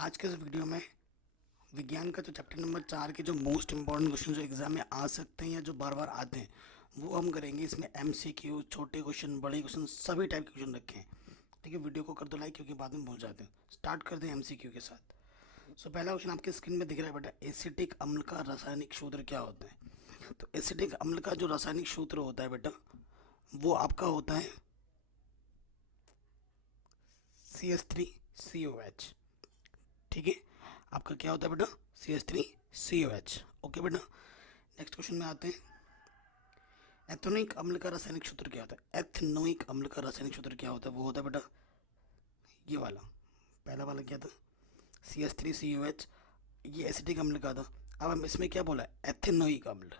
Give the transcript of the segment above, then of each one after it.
आज के इस वीडियो में विज्ञान का जो चैप्टर नंबर 4 के जो मोस्ट इंपॉर्टेंट क्वेश्चन जो एग्जाम में आ सकते हैं या जो बार बार आते हैं वो हम करेंगे। इसमें एमसीक्यू, छोटे क्वेश्चन, बड़े क्वेश्चन, सभी टाइप के क्वेश्चन रखे हैं। ठीक है, वीडियो को कर दो लाइक क्योंकि बाद में भूल जाते हैं। स्टार्ट करते हैं एमसीक्यू के साथ। पहला क्वेश्चन आपके स्क्रीन में दिख रहा है बेटा, एसिटिक अम्ल का रासायनिक सूत्र क्या होता है। तो एसिटिक अम्ल का जो रासायनिक सूत्र होता है बेटा वो आपका होता है CH3COH। ठीक है, आपका क्या होता है बेटा, CH3COH। ओके बेटा, नेक्स्ट क्वेश्चन में आते हैं। एथेनोइक अम्ल का रासायनिक सूत्र क्या होता है। एथेनोइक अम्ल का रासायनिक सूत्र क्या होता है, वो होता है बेटा ये वाला। पहला वाला क्या था, CH3COH, ये एसिटिक अम्ल का था। अब हम इसमें क्या बोला, एथेनोइक अम्ल।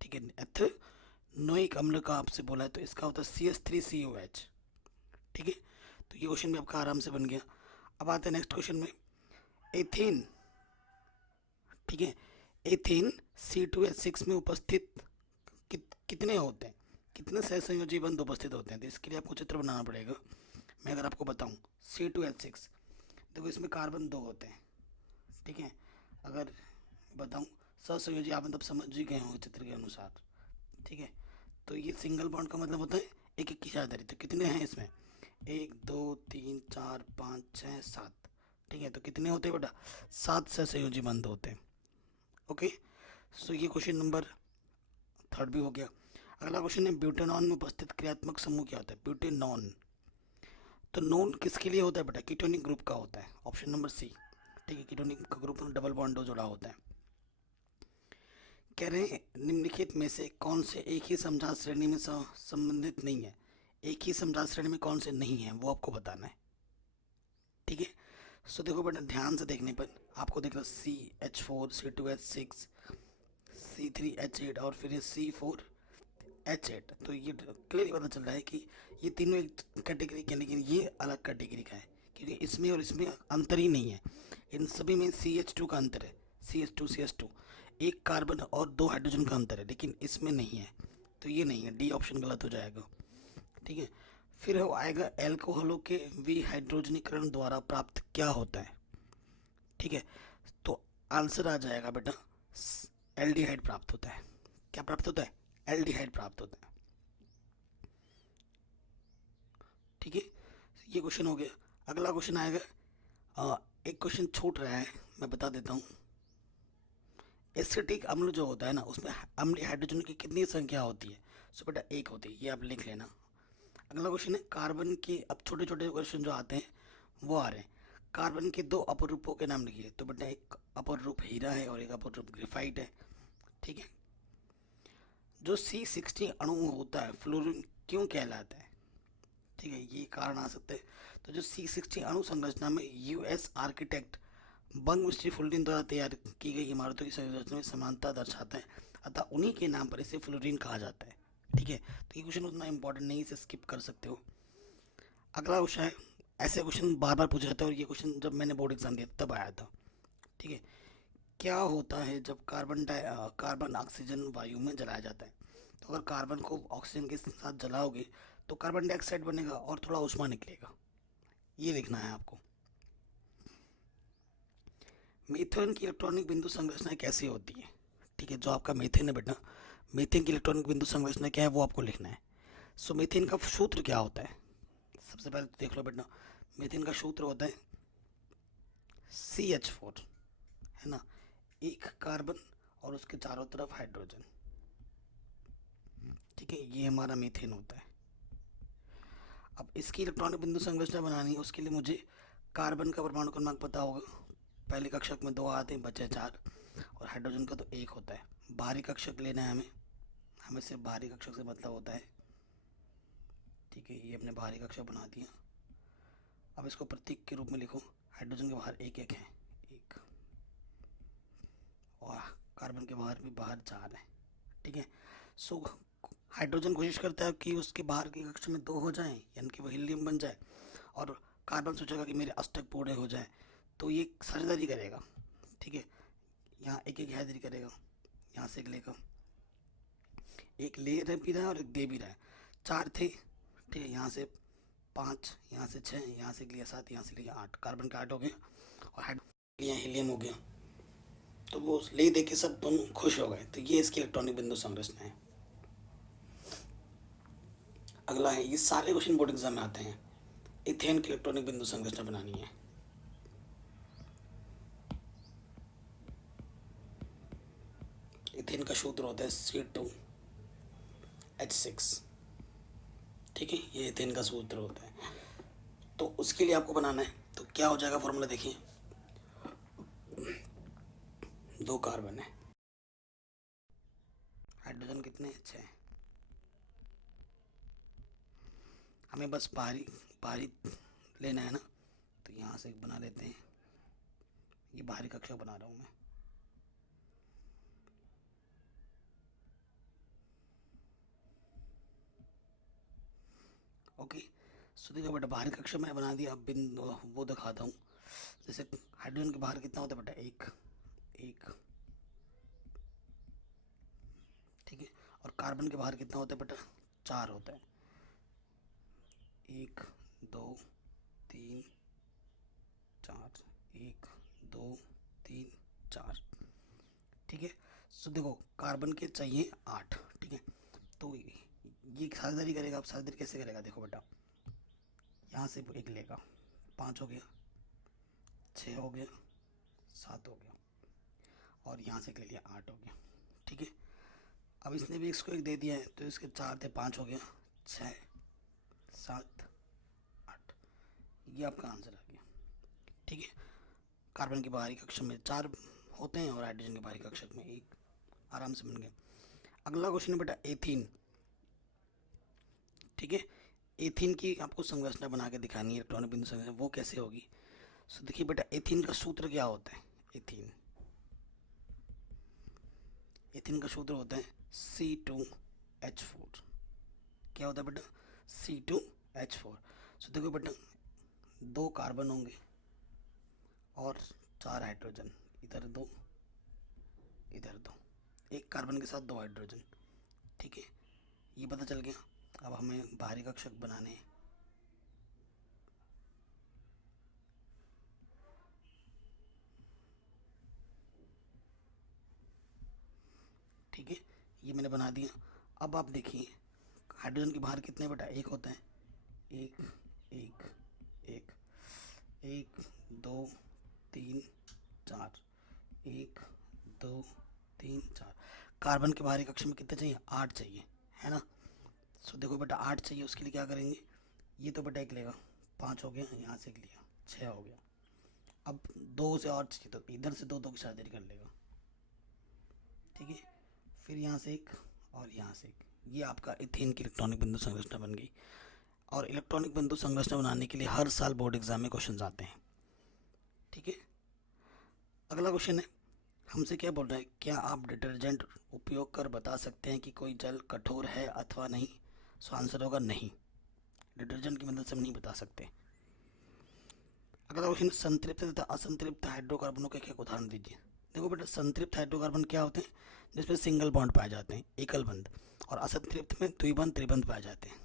ठीक है, एथेनोइक अम्ल का आपसे बोला है तो इसका होता है CH3COH। ठीक है, तो ये क्वेश्चन भी आपका आराम से बन गया। अब आते हैं नेक्स्ट क्वेश्चन में, एथेन। ठीक है, एथेन C2H6 में उपस्थित कितने होते हैं, कितने सहसंयोजी बंध उपस्थित होते हैं। तो इसके लिए आपको चित्र बनाना पड़ेगा। मैं अगर आपको बताऊं C2H6, देखो इसमें कार्बन 2 होते हैं। ठीक है, अगर बताऊं सहसंयोजी, आप मतलब समझ ही गए होंगे चित्र के अनुसार। ठीक है, तो ये सिंगल बॉन्ड का मतलब होता है एक एक की आधारित। तो कितने हैं इसमें, 1 2 3 4 5 6 7। ठीक है, तो कितने होते हैं बेटा, 7 सहसंयोजी बंध होते हैं। ओके, ये क्वेश्चन नंबर 3 भी हो गया। अगला क्वेश्चन है, ब्यूटेनॉन में उपस्थित क्रियात्मक समूह क्या होता है। ब्यूटेनॉन, तो नॉन किसके लिए होता है बेटा, कीटोनिक ग्रुप का होता है। Option number C. ठीक है, कीटोनिक का ग्रुप में डबल बॉन्ड जुड़ा होता है। कह रहे हैं निम्नलिखित में से कौन से एक ही समझात श्रेणी में संबंधित नहीं है। एक ही समझात श्रेणी में कौन से नहीं है वो आपको बताना है। ठीक है, देखो बेटा ध्यान से देखने पर आपको दिख रहा है CH4, C2H6, C3H8 और फिर ये C4H8। तो ये क्लियरली पता चल रहा है कि ये तीनों एक कैटेगरी के, लेकिन ये अलग कैटेगरी का है क्योंकि इसमें और इसमें अंतर ही नहीं है। इन सभी में CH2 का अंतर है, CH2 एक कार्बन और 2 हाइड्रोजन का अंतर है, लेकिन इसमें नहीं है। तो ये नहीं है, डी ऑप्शन गलत हो जाएगा। ठीक है, फिर वो आएगा एल्कोहलों के विहाइड्रोजनीकरण द्वारा प्राप्त क्या होता है। ठीक है, तो आंसर आ जाएगा बेटा एल्डिहाइड प्राप्त होता है। क्या प्राप्त होता है, एल्डिहाइड प्राप्त होता है। ठीक है, ये क्वेश्चन हो गया। अगला क्वेश्चन आएगा, एक क्वेश्चन छूट रहा है, मैं बता देता हूँ। एसिटिक अम्ल जो होता है ना, उसमें अम्लीय हाइड्रोजन की कितनी संख्या होती है। बेटा 1 होती है, ये आप लिख लेना। अगला क्वेश्चन है, कार्बन के, अब छोटे छोटे क्वेश्चन जो आते हैं वो आ रहे हैं। कार्बन के 2 अपर रूपों के नाम लिखिए। तो बेटा एक अपर रूप हीरा है और एक अपर रूप ग्रेफाइट है। ठीक है, जो C60 अणु होता है फ्लोरीन क्यों कहलाता है। ठीक है, ये कारण आ सकते हैं। तो जो C60 अणु संरचना में US आर्किटेक्ट बंग मिस्ट्री फ्लोरीन द्वारा तैयार की गई इमारतों की संरचना में समानता दर्शाता है, अतः उन्हीं के नाम पर इसे फ्लोरीन कहा जाता है। ठीक है, तो ये क्वेश्चन उतना इंपॉर्टेंट नहीं, इसे स्किप कर सकते हो। अगला क्वेश्चन है, ऐसे क्वेश्चन बार बार पूछे जाते हैं और ये क्वेश्चन जब मैंने बोर्ड एग्जाम दिया तब आया था। ठीक है, क्या होता है जब कार्बन ऑक्सीजन वायु में जलाया जाता है। तो अगर कार्बन को ऑक्सीजन के साथ जलाओगे तो कार्बन डाइऑक्साइड बनेगा और थोड़ा ऊष्मा निकलेगा, ये लिखना है आपको। मीथेन की इलेक्ट्रॉनिक बिंदु संरचना कैसी होती है। ठीक है, जो आपका मीथेन है बेटा, मीथेन की इलेक्ट्रॉनिक बिंदु संरचना क्या है वो आपको लिखना है। मीथेन का सूत्र क्या होता है, सबसे पहले तो देख लो बेटा, मीथेन का सूत्र होता है CH4, है ना, एक कार्बन और उसके चारों तरफ हाइड्रोजन। ठीक है, ये हमारा मीथेन होता है। अब इसकी इलेक्ट्रॉनिक बिंदु संरचना बनानी है, उसके लिए मुझे कार्बन का परमाणु क्रमांक पता होगा। पहले कक्षक में 2 आते हैं, बचे 4, और हाइड्रोजन का तो 1 होता है। बाहरी कक्षक लेना है हमें, हमें सिर्फ बाहरी कक्षक से मतलब होता है। ठीक है, ये अपने बाहरी कक्षक बना दिया। अब इसको प्रतीक के रूप में लिखो, हाइड्रोजन के बाहर 1 1 है, 1, और कार्बन के बाहर भी बाहर 4 है। ठीक है, सो हाइड्रोजन कोशिश करता है कि उसके बाहर के कक्ष में 2 हो जाएं, यानी कि वो हीलियम बन जाए, और कार्बन सोचेगा कि मेरे अष्टक पूरे हो जाए, तो ये साझेदारी करेगा। ठीक है, यहाँ एक एक हाजिरी करेगा, यहाँ से एक लेगा, एक ले रहे भी रहा है और एक दे भी रहा है। 4 थे, ठीक है, यहाँ से 5, यहाँ से 6, यहाँ से लिया 7, यहाँ से लिया 8, कार्बन का 8 हो गया। और यहाँ हीलियम हो गया, तो वो ले दे के सब दोनों खुश हो गए, तो ये इसकी इलेक्ट्रॉनिक बिंदु संरचना है। अगला है, ये सारे क्वेश्चन बोर्ड एग्जाम में आते हैं। इथेन की इलेक्ट्रॉनिक बिंदु संरचना बनानी है। इथेन का सूत्र होता है C2H6। ठीक है, ये इथेन का सूत्र होता है। तो उसके लिए आपको बनाना है, तो क्या हो जाएगा फॉर्मूला देखिए, 2 कार्बन है, हाइड्रोजन कितने, 6। हमें बस बाहरी बाहरी लेना है ना, तो यहाँ से एक बना लेते हैं। ये बाहरी कक्षा बना रहा हूँ मैं। ओके, सो देखो बेटा, बाहरी कक्षा मैंने बना दिया। अब बिंदु वो दिखाता हूँ। जैसे हाइड्रोजन के बाहर कितना होता है बेटा, एक एक, ठीक है। और कार्बन के बाहर कितना होता है बेटा, 4 होता है। 1 2 3 4, 1 2 3 4, ठीक है। सो देखो, कार्बन के चाहिए 8, ठीक है। तो ये साझेदारी करेगा। अब साझेदारी कैसे करेगा, देखो बेटा, यहाँ से एक लेगा, 5 हो गया, 6 हो गया, 7 हो गया, और यहाँ से ले लिया 8 हो गया, ठीक है। अब इसने भी इसको एक दे दिया है, तो इसके 4 थे, 5 हो गया, 6 7 8, ये आपका आंसर आ गया, ठीक है। कार्बन की बाहरी कक्षा में 4 होते हैं और हाइड्रोजन की बाहरी कक्षा में 1, आराम से बन गया। अगला क्वेश्चन है बेटा एथीन, ठीक है। एथीन की आपको संरचना बना के दिखानी है, इलेक्ट्रॉनिक बिंदु संरचना, वो कैसे होगी। सो देखिए बेटा, एथीन का सूत्र क्या होता है, एथीन एथीन का सूत्र होता है C2H4। क्या होता है बेटा, C2H4। सो देखो बेटा, 2 कार्बन होंगे और 4 हाइड्रोजन, इधर 2 इधर 2, एक कार्बन के साथ 2 हाइड्रोजन, ठीक है। ये पता चल गया। अब हमें बाहरी कक्षक बनाने हैं। ठीक है, ये मैंने बना दिया। अब आप देखिए, हाइड्रोजन के बाहर कितने बेटा, 1 होता है, 1 1 1 1 2 3 4, 1 2 3 4। कार्बन के बाहरी कक्षा में कितने चाहिए, 8 चाहिए, है ना। सो देखो बेटा, 8 चाहिए, उसके लिए क्या करेंगे, ये तो बेटा एक लेगा, 5 हो गया, यहाँ से एक लिया, 6 हो गया। अब 2 से और चाहिए, तो इधर से 2 2 की शादी कर लेगा, ठीक है। फिर यहाँ से एक और यहाँ से एक, ये आपका इथेन की इलेक्ट्रॉनिक बिंदु संरचना बन गई। और इलेक्ट्रॉनिक बिंदु संरचना बनाने के लिए हर साल बोर्ड एग्जाम में क्वेश्चन आते हैं, ठीक है। अगला क्वेश्चन है, हमसे क्या बोल रहा है, क्या आप डिटर्जेंट उपयोग कर बता सकते हैं कि कोई जल कठोर है अथवा नहीं। सो आंसर होगा नहीं, डिटर्जेंट की मदद से हम नहीं बता सकते। अगला क्वेश्चन, संतृप्त तथा असंतृप्त हाइड्रोकार्बनों के एक उदाहरण दीजिए। देखो बेटा, संतृप्त हाइड्रोकार्बन क्या होते हैं, जिसमें सिंगल बॉन्ड पाए जाते हैं, एकल बंध, और असंतृप्त में द्विबंध त्रिबंध पाए जाते हैं,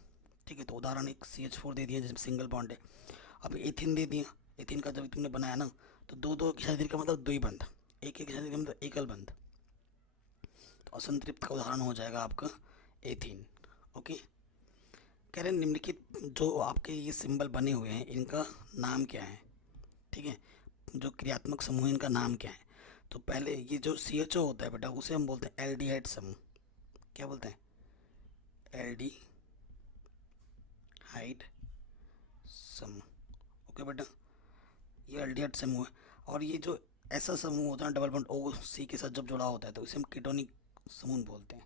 ठीक है। तो उदाहरण एक CH4 दे दिया जिसमें सिंगल बॉन्ड है। अब एथिन दे दिया, एथिन का जब तुमने बनाया ना, तो 2 2 की शादी का मतलब द्विबंध, 1 1 की शादी का मतलब एकल बंध। तो असंतृप्त का उदाहरण हो जाएगा आपका एथिन, ओके। कह रहे हैं निम्नलिखित जो आपके ये सिंबल बने हुए हैं, इनका नाम क्या है, ठीक है। जो क्रियात्मक समूह, इनका नाम क्या है। तो पहले ये जो CHO होता है बेटा, उसे हम बोलते हैं एल्डिहाइड समूह। क्या बोलते हैं, एल्डिहाइड समूह, ओके बेटा, ये एल्डिहाइड समूह है। और ये जो ऐसा समूह होता है डबल बॉन्ड OC के साथ जब जुड़ा होता है, तो इसे हम कीटोनिक समूह बोलते हैं,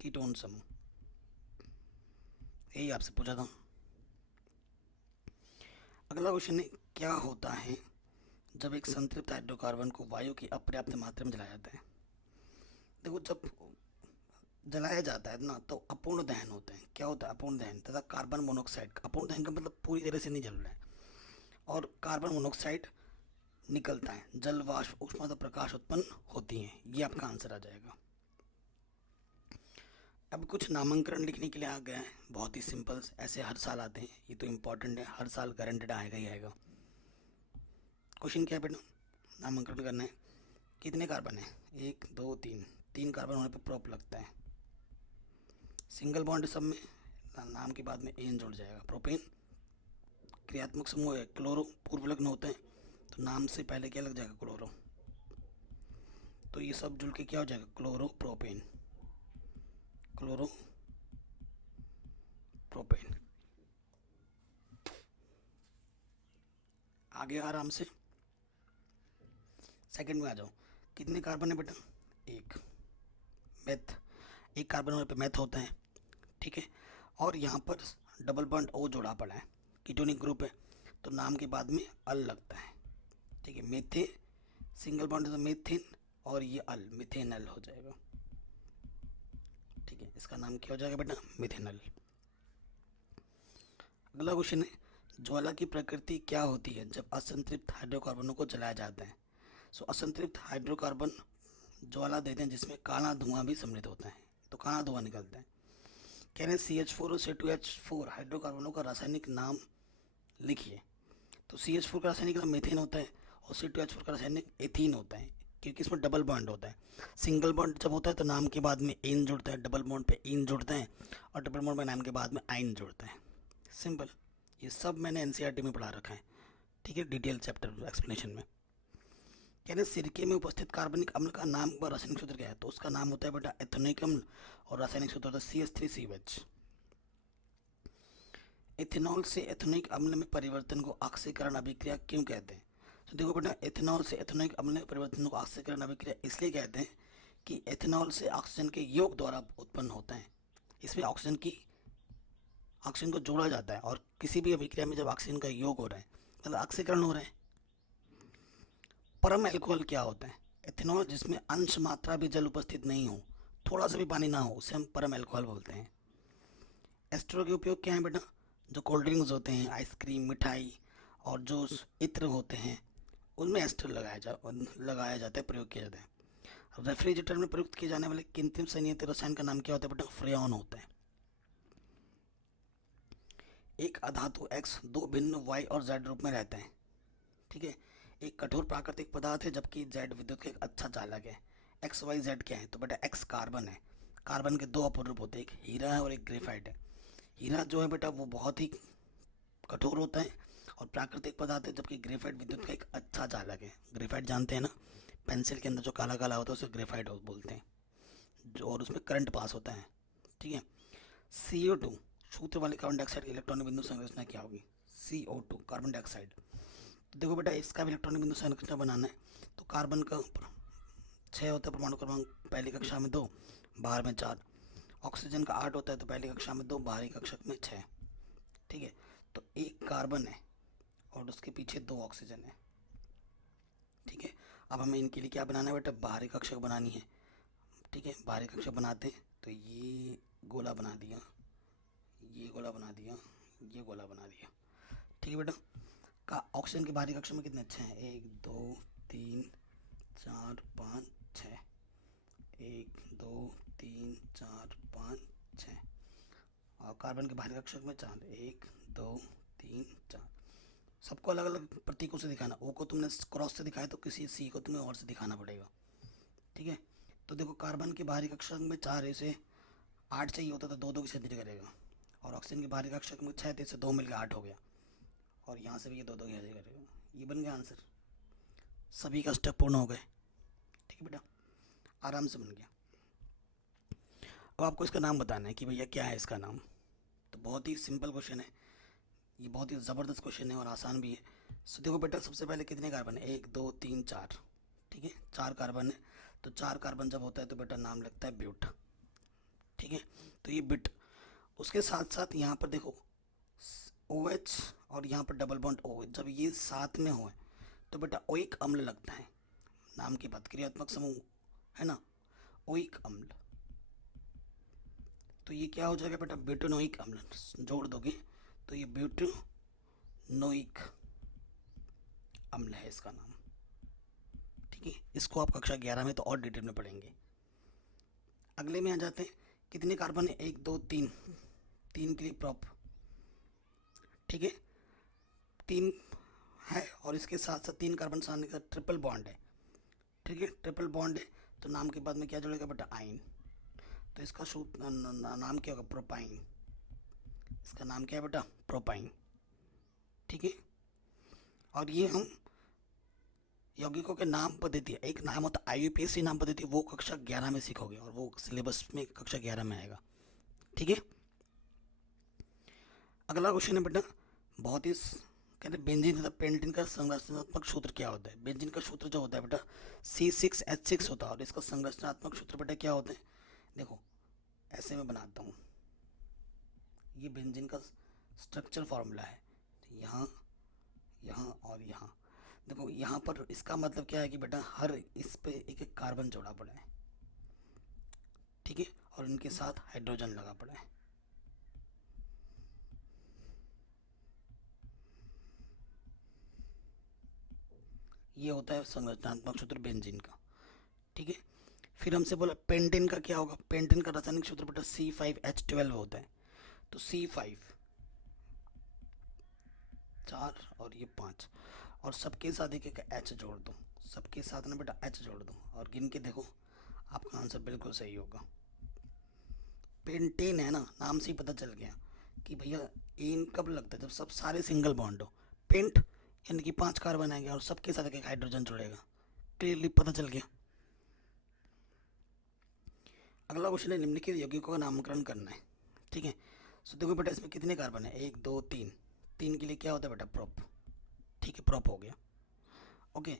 कीटोन समूह। यही आपसे पूछा था। अगला क्वेश्चन है, क्या होता है जब एक संतृप्त हाइड्रोकार्बन को वायु की अपर्याप्त मात्रा में जलाया जाता है। देखो, जब जलाया जाता है ना, तो अपूर्ण दहन होता है। क्या होता है, अपूर्ण दहन, तथा कार्बन मोनोऑक्साइड, अपूर्ण दहन का मतलब पूरी तरह से नहीं जल रहा है, और कार्बन मोनोऑक्साइड निकलता है, जल वाष्प ऊष्मा तथा प्रकाश उत्पन्न होती है। ये आपका आंसर आ जाएगा। अब कुछ नामांकन लिखने के लिए आ गया है, बहुत ही सिंपल, ऐसे हर साल आते हैं, ये तो इम्पोर्टेंट है, हर साल गारंटेड आएगा ही आएगा। क्वेश्चन क्या है बेटा, नामांकन करना है। कितने कार्बन है, 1 2 3, 3 कार्बन होने पे प्रोप लगता है। सिंगल बॉन्ड सब में नाम के बाद में एन जुड़ जाएगा। प्रोपेन क्रियात्मक समूह है, क्लोरो पूर्व लग्न होता है, तो नाम से पहले क्या लग जाएगा, क्लोरो। तो ये सब जुड़ के क्या हो जाएगा, क्लोरो प्रोपेन, क्लोरो प्रोपेन। आगे आराम से सेकंड में आ जाओ। कितने कार्बन है बेटा, 1। मेथ, 1 कार्बन होने पे मेथ होता है, ठीक है। और यहाँ पर डबल बॉन्ड ओ जोड़ा पड़ा है, कीटोनिक ग्रुप है, तो नाम के बाद में अल लगता है, ठीक है। मेथे सिंगल बॉन्ड तो मेथिन, और ये अल मिथेनल हो जाएगा, ठीक है। इसका नाम क्या हो जाएगा बेटा, मिथेनल। अगला क्वेश्चन है, ज्वाला की प्रकृति क्या होती है जब असंतृप्त हाइड्रोकार्बनों को जलाया जाता है। सो असंतृप्त हाइड्रोकार्बन ज्वाला देते हैं जिसमें काला धुआं भी सम्मिलित होता है, तो काला धुआं निकलता है। कह रहे CH4 और C2H4 हाइड्रोकार्बनों का रासायनिक नाम लिखिए। तो CH4 का रासायनिक नाम मीथेन होता है, और C2H4 का रासायनिक एथीन होता है, क्योंकि इसमें डबल बॉन्ड होता है। सिंगल बॉन्ड जब होता है तो नाम के बाद में एन जुड़ता है, डबल बॉन्ड पे इन जुड़ता है, और डबल बॉन्ड पे नाम के बाद में आइन जुड़ता है। सिंपल, ये सब मैंने एनसीईआरटी में पढ़ा रखा है, ठीक है, डिटेल चैप्टर एक्सप्लेनेशन में। कहने सिरके में उपस्थित कार्बनिक अम्ल का नाम व रासायनिक सूत्र क्या है, तो उसका नाम होता है बेटा एथेनोइक अम्ल, और रासायनिक सूत्र होता है CH3COH। इथेनॉल से एथेनोइक अम्ल में परिवर्तन को ऑक्सीकरण अभिक्रिया क्यों कहते हैं। तो देखो बेटा, इथेनॉल से एथेनोइक अम्ल में परिवर्तन को ऑक्सीकरण अभिक्रिया इसलिए कहते हैं कि एथेनॉल से ऑक्सीजन के योग द्वारा उत्पन्न होता है। इसमें ऑक्सीजन को जोड़ा जाता है, और किसी भी अभिक्रिया में जब ऑक्सीजन का योग हो रहा है मतलब ऑक्सीकरण हो रहा है। परम एल्कोहल क्या होता है, एथेनॉल जिसमें अंश मात्रा भी जल उपस्थित नहीं हो, थोड़ा सा भी पानी ना हो, उसे हम परम एल्कोहल बोलते हैं। एस्टर के उपयोग क्या है बेटा, जो कोल्ड ड्रिंक्स होते हैं, आइसक्रीम, मिठाई और जो इत्र होते हैं उनमें एस्टर लगाया जाता है, प्रयोग किया जाता है। रेफ्रिजरेटर में प्रयुक्त किए जाने वाले कृत्रिम संयंत्र रसायन का नाम क्या होता है बेटा, फ्रेऑन होता है। एक अधातु X 2 भिन्न Y और Z रूप में रहता है, ठीक है। एक कठोर प्राकृतिक पदार्थ है जबकि Z विद्युत का एक अच्छा चालक है। XYZ क्या है, तो बेटा X कार्बन है। कार्बन के 2 अपूर्ण रूप होते हैं, एक हीरा है और एक ग्रेफाइट है। हीरा जो है बेटा वो बहुत ही कठोर होता है और प्राकृतिक पदार्थ है, जबकि ग्रेफाइट विद्युत का एक अच्छा चालक है। ग्रेफाइट जानते हैं ना, पेंसिल के अंदर जो काला काला होता है उसे ग्रेफाइट बोलते हैं, जो और उसमें करंट पास होता है, ठीक है। CO2 सूत्र वाले कार्बन डाइऑक्साइड की इलेक्ट्रॉनिक बिंदु संरचना क्या होगी, CO2 कार्बन डाइऑक्साइड। तो देखो बेटा, इसका भी इलेक्ट्रॉनिक बिंदु संरचना बनाना है, तो कार्बन का 6 होता है परमाणु क्रमांक, पहली कक्षा में 2, बाहर में 4। ऑक्सीजन का 8 होता है, तो पहली कक्षा में 2, बाहरी कक्षा में 6, ठीक है। तो एक कार्बन है और उसके पीछे 2 ऑक्सीजन है, ठीक है। अब हमें इनके लिए क्या बनाना है बेटा, बाहरी कक्षा बनानी है, ठीक है। बाहरी कक्षा बनाते हैं तो ये गोला बना दिया, ये गोला बना दिया, ये गोला बना दिया, ठीक है बेटा। का ऑक्सीजन के बाहरी कक्षा में कितने अच्छे हैं, 1 2 3 4 5 6, 1 2 3 4 5 6, और कार्बन के बाहरी कक्षा में 4, 1 2 3 4। सबको अलग अलग प्रतीकों से दिखाना, ओ को तुमने क्रॉस से दिखाया तो किसी सी को तुम्हें और से दिखाना पड़ेगा, ठीक है। तो देखो, कार्बन के बाहरी कक्षा में 4 इसे 8 चाहिए होता तो 2 2 की सेंचुरी करेगा, और ऑक्सीजन की बाहरी कक्षा में 6 तो इसे 2 मिलकर 8 हो गया, और यहाँ से भी ये 2 2 की सेंचुरी करेगा। ये बन गया आंसर, सभी का स्टेप पूर्ण हो गए, ठीक है बेटा, आराम से बन गया। अब आपको इसका नाम बताना है कि भैया क्या है इसका नाम। तो बहुत ही सिंपल क्वेश्चन है, ये बहुत ही ज़बरदस्त क्वेश्चन है और आसान भी है। सो देखो बेटा, सबसे पहले कितने कार्बन है, 1 2 3 4, ठीक है, 4 कार्बन है। तो 4 कार्बन जब होता है तो बेटा नाम लगता है ब्यूट, ठीक है। तो ये बिट, उसके साथ साथ यहाँ पर देखो OH और यहाँ पर डबल बॉन्ड O, जब ये साथ में हो तो बेटा ओइक अम्ल लगता है, नाम की बात, क्रियात्मक समूह है ना, ओइक अम्ल। तो ये क्या हो जाएगा बेटा, ब्यूटेनोइक अम्ल, जोड़ दोगे तो ये ब्यूटेनोइक अम्ल है इसका नाम, ठीक है। इसको आप कक्षा 11 में तो और डिटेल में पढ़ेंगे। अगले में आ जाते हैं, कितने कार्बन है, 1 2 3, 3 के लिए प्रॉप, ठीक है, 3 है, और इसके साथ साथ 3 कार्बन सामने का ट्रिपल बॉन्ड है, ठीक है, ट्रिपल बॉन्ड है, तो नाम के बाद में क्या जुड़ेगा बेटा, आइन। तो इसका नाम क्या होगा, प्रोपाइन। इसका नाम क्या है बेटा, प्रोपाइन, ठीक है। और ये हम यौगिकों के नाम पद्धति, एक नाम होता है IUPAC नाम पद्धति, वो कक्षा 11 में सीखोगे और वो सिलेबस में कक्षा 11 में आएगा, ठीक है। अगला क्वेश्चन है बेटा, बहुत ही कहते हैं बेंजीन तथा पेंटीन का संरचनात्मक सूत्र क्या होता है। बेंजीन का सूत्र जो होता है बेटा C6H6 होता है, और इसका संरचनात्मक सूत्र बेटा क्या होता है, देखो ऐसे में बनाता हूँ, ये बेंजीन का स्ट्रक्चर फॉर्मूला है, यहाँ यहाँ और यहाँ। देखो यहाँ पर इसका मतलब क्या है कि बेटा हर इस पे एक एक कार्बन जोड़ा पड़ा है, ठीक है, और इनके साथ हाइड्रोजन लगा पड़ा है। ये होता है संरचनात्मक सूत्र बेंजीन का, ठीक है। फिर हमसे बोला पेंटेन का क्या होगा, पेंटेन का रासायनिक सूत्र बेटा C5H12 होता है। तो C5 4 और ये 5, और सबके साथ एक एक H जोड़ दो, सबके साथ ना बेटा H जोड़ दो, और गिन के देखो आपका आंसर बिल्कुल सही होगा। पेंटेन है ना, नाम से ही पता चल गया कि भैया एन कब लगता है, जब सब सारे सिंगल बॉन्ड हो। पेंट यानी कि 5 कार्बन आएंगे और सबके साथ एक हाइड्रोजन जुड़ेगा, क्लियरली पता चल गया। अगला क्वेश्चन है, निम्नलिखित यौगिकों का नामकरण करना है, ठीक है। सो देखो बेटा इसमें कितने कार्बन है, 1 2 3, 3 के लिए क्या होता है बेटा, प्रोप, ठीक है, प्रोप हो गया, ओके।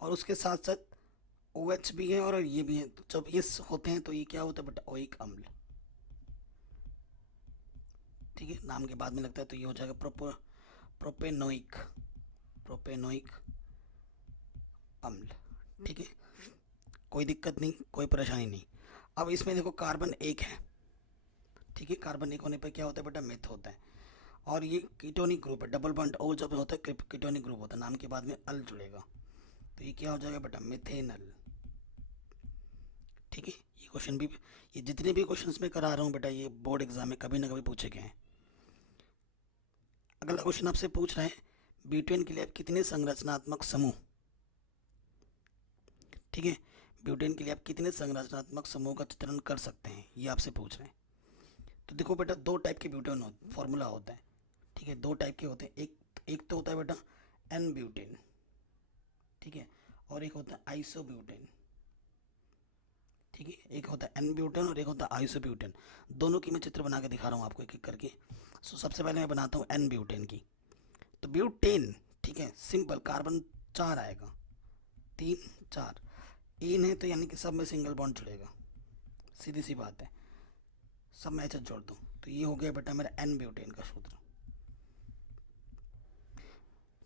और उसके साथ साथ OH भी है और ये भी है, तो जब ये होते हैं तो ये क्या होता है बेटा, ओइक अम्ल, ठीक है, नाम के बाद में लगता है तो ये हो जाएगा प्रोपेनोइक, प्रोपेनोइक अम्ल, ठीक है। कोई दिक्कत नहीं, कोई परेशानी नहीं। अब इसमें देखो कार्बन 1 है, ठीक है, कार्बन 1 होने पर क्या होता है बेटा, मेथ होता है, और ये कीटोनिक ग्रुप है, डबल बॉन्ड O जब होता है कीटोनिक ग्रुप होता है, नाम के बाद में अल जुड़ेगा, तो ये क्या हो जाएगा बेटा, मिथेनल, ठीक है। ये क्वेश्चन भी, ये जितने भी क्वेश्चंस मैं करा रहा हूँ बेटा ये बोर्ड एग्जाम में कभी ना कभी पूछे गए हैं। अगला क्वेश्चन आपसे पूछ रहा है, ब्यूटेन के लिए आप कितने संरचनात्मक समूह, ठीक है, ब्यूटेन के लिए आप कितने संरचनात्मक समूह का चित्रण कर सकते हैं, ये आपसे पूछ रहे हैं। तो देखो बेटा 2 टाइप के ब्यूटेन फॉर्मूला होता है, ठीक है, 2 टाइप के होते हैं, एक तो होता है बेटा एन ब्यूटेन, ठीक है, और एक होता है आइसोब्यूटेन, ठीक है, एक होता है एन ब्यूटेन और एक होता है आइसोब्यूटेन। दोनों की मैं चित्र बना के दिखा रहा हूँ आपको एक एक करके। सो सबसे पहले मैं बनाता हूँ एन ब्यूटेन की। तो ब्यूटेन, ठीक है, सिंपल, कार्बन 4 आएगा, 3 4, एन है तो यानी कि सब में सिंगल बॉन्ड जुड़ेगा, सीधी सी बात है, सब में एच जोड़ दूँ, तो ये हो गया बेटा मेरा एन ब्यूटेन का सूत्र,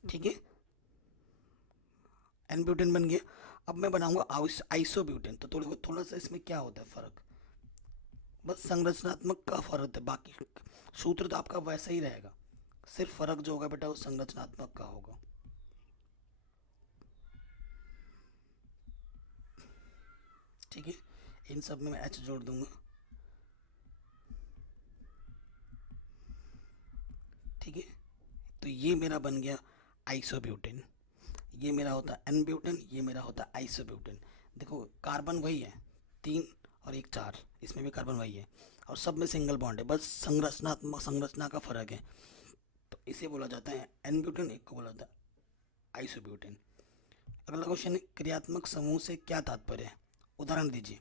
ठीक है, एन ब्यूटेन बन गया। अब मैं बनाऊंगा आइसोब्यूटेन, तो थोड़ा सा इसमें क्या होता है फर्क, बस संरचनात्मक का फर्क है, बाकी सूत्र तो आपका वैसा ही रहेगा, सिर्फ फर्क जो होगा बेटा वो संरचनात्मक का होगा, ठीक है। इन सब में मैं H जोड़ दूंगा, ठीक है, तो ये मेरा बन गया आइसोब्यूटेन, ये मेरा होता है एन ब्यूटेन, ये मेरा होता है आइसोब्यूटेन। देखो कार्बन वही है, 3 और 1 4, इसमें भी कार्बन वही है और सब में सिंगल बॉन्ड है, बस संरचना का फर्क है, तो इसे बोला जाता है एन ब्यूटेन, एक को बोला जाता है आइसोब्यूटेन। अगला क्वेश्चन है, क्रियात्मक समूह से क्या तात्पर्य है, उदाहरण दीजिए।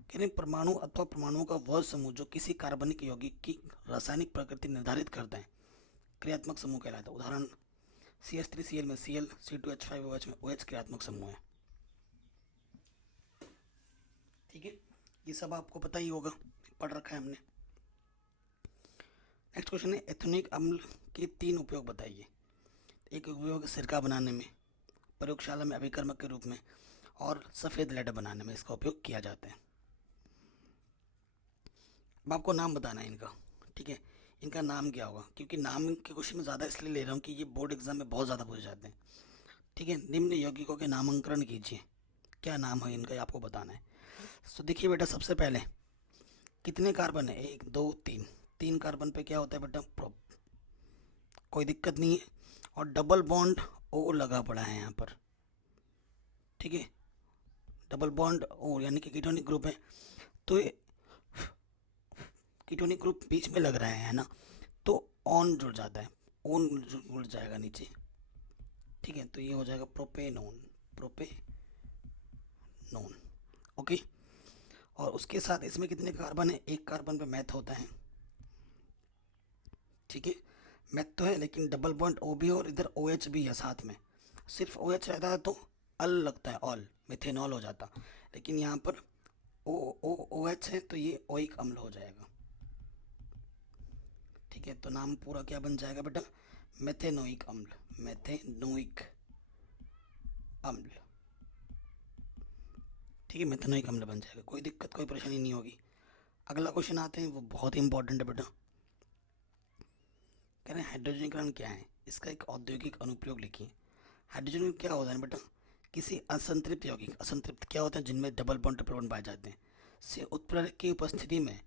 कहते हैं परमाणु अथवा परमाणुओं का वह समूह जो किसी कार्बनिक यौगिक की रासायनिक प्रकृति निर्धारित करता है क्रियात्मक समूह कहलाता है। उदाहरण CH3Cl में Cl, C2H5OH में OH क्रियात्मक समूह है, ठीक है, ये सब आपको पता ही होगा, पढ़ रखा है हमने। नेक्स्ट क्वेश्चन है, एथेनोइक अम्ल के 3 उपयोग बताइए। एक उपयोग सिरका बनाने में, प्रयोगशाला में अभिकर्मक के रूप में, और सफ़ेद लेड बनाने में इसका उपयोग किया जाता है। अब आपको नाम बताना है इनका, ठीक है, इनका नाम क्या होगा, क्योंकि नाम के क्वेश्चन में ज़्यादा इसलिए ले रहा हूँ कि ये बोर्ड एग्जाम में बहुत ज़्यादा पूछ जाते हैं, ठीक है। निम्न यौगिकों के नामांकन कीजिए, क्या नाम है इनका आपको बताना है। तो देखिए बेटा सबसे पहले कितने कार्बन है, 1 2 3, 3 कार्बन पे क्या होता है बेटा, प्रोप, कोई दिक्कत नहीं है। और डबल बॉन्ड ओ लगा पड़ा है यहाँ पर, ठीक है, डबल बॉन्ड ओ यानी कि कीटोनिक ग्रुप है, तो ये कीटोनिक ग्रुप बीच में लग रहा है ना, तो ऑन जुड़ जाता है, ओन जुड़ जाएगा नीचे, ठीक है, तो ये हो जाएगा प्रोपेनोन, प्रोपेनोन, ओके। और उसके साथ इसमें कितने कार्बन है, एक कार्बन पे मैथ होता है, ठीक है, मैथ तो है, लेकिन डबल बॉन्ड ओ भी है और इधर ओ एच भी है साथ में। सिर्फ ओ एच रहता है तो अल लगता है, ऑल मिथेनॉल हो जाता, लेकिन यहाँ पर ओ ओ ओ एच है तो ये ओइक अम्ल हो जाएगा, ठीक है। तो नाम पूरा क्या बन जाएगा बेटा, मेथेनोइक अम्ल, मेथेनोइक अम्ल, ठीक है, मेथेनोइक अम्ल बन जाएगा, कोई दिक्कत कोई परेशानी नहीं होगी। अगला क्वेश्चन आते हैं, वो बहुत ही इंपॉर्टेंट है बेटा। कह रहे हैं हाइड्रोजनीकरण क्या है, इसका एक औद्योगिक अनुप्रयोग लिखिए। हाइड्रोजन क्या होता है बेटा, किसी असंतृप्त यौगिक, असंतृप्त क्या होते हैं, जिनमें डबल बॉन्ड ट्रिपल बॉन्ड पाए जाते हैं, से उत्प्रेरक की उपस्थिति में